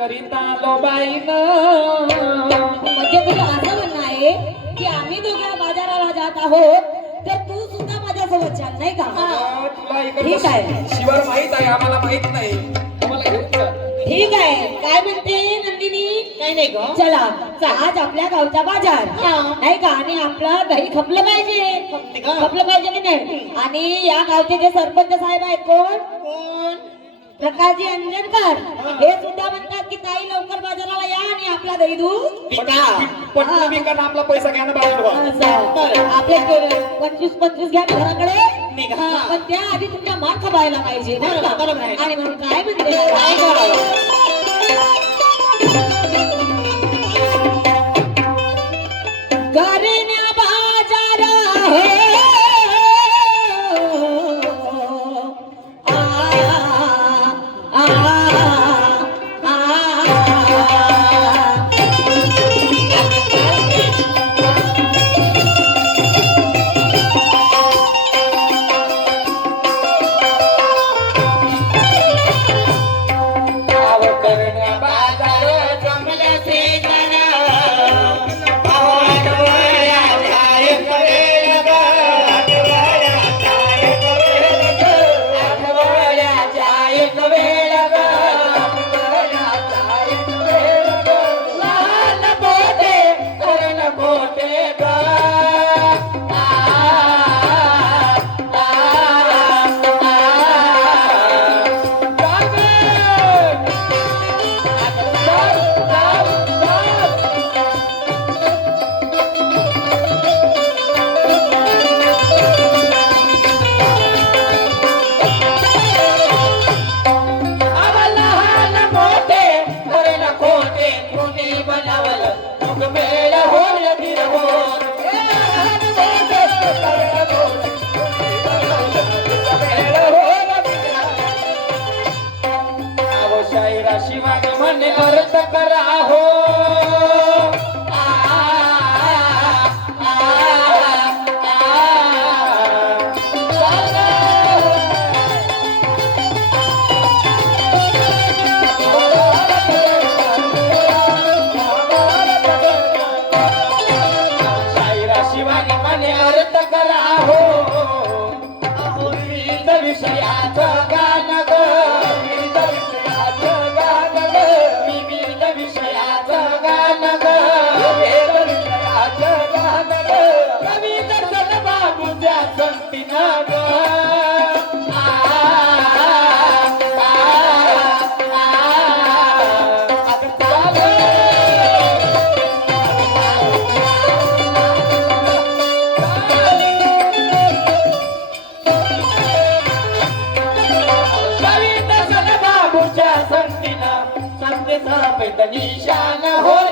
करीता आलो बाईन. म्हणजे तुझं असं म्हणणं आहे की आम्ही दोघं बाजाराला जात आहोत तर तू सुद्धा माझ्यासोबत चाल, नाही का? तुला ठीक आहे. शिवार माहित आहे, आम्हाला माहित नाही. आम्हाला घेऊन चल. ठीक आहे. काय म्हणते नंदिनी? काही नाही ग. चला आज आपल्या गावचा बाजार हा. नाही का, आणि आपलं दही खपलं पाहिजे. खपते का? खपलं पाहिजे की नाही? आणि या गावचे जे सरपंच साहेब आहेत कोण? कोण? प्रकाशजी अंजनकर. हे सुद्धा म्हणतात की ताई लवकर बाजाराला या आणि आपला दही दूध पिता. पटकन विकाना आपला पैसा घ्या ना बाहेर व्हा. असं. आपले 25 घ्या घराकडे निघा. पण त्या आधी तुमच्या मान खपायला पाहिजे, नाही का? बरोबर आहे. आणि म्हणून काय म्हणते काय करावं? करण्या बाजार हे आ, आ, आव करण्या बाजार जमल्या से जरा. आठवड्याच्या एक वेळ ग. आठवड्याच्या एक वेळ ग. लहान मोठे करण मोठे ग. आ, आ, आ, लहान मोठे करण खोटे कोणी बनवलं तुग मेळ होईल बिरहोर. लहान मोठे करण खोटे कोणी बनवलं तुग मेळ होईल बिरहोर. अहो शायरा शिवाय म्हणे अर्थ करा हो. आ, आ, आ, शायरा शिवाय म्हणे अर्थ करा हो. अहो विविध विषयाचं गान ग. विविध विषयाचं गान ग. विविध विषयाचं गान ग. विविध विषयाचं गान ग. कवी दर्शन बाबूच्या संगतीनं ग. आ, आ, आ, अगं चाल. कवी दर्शन बाबूच्या संगतीनं संगीत पैठणी शान होय.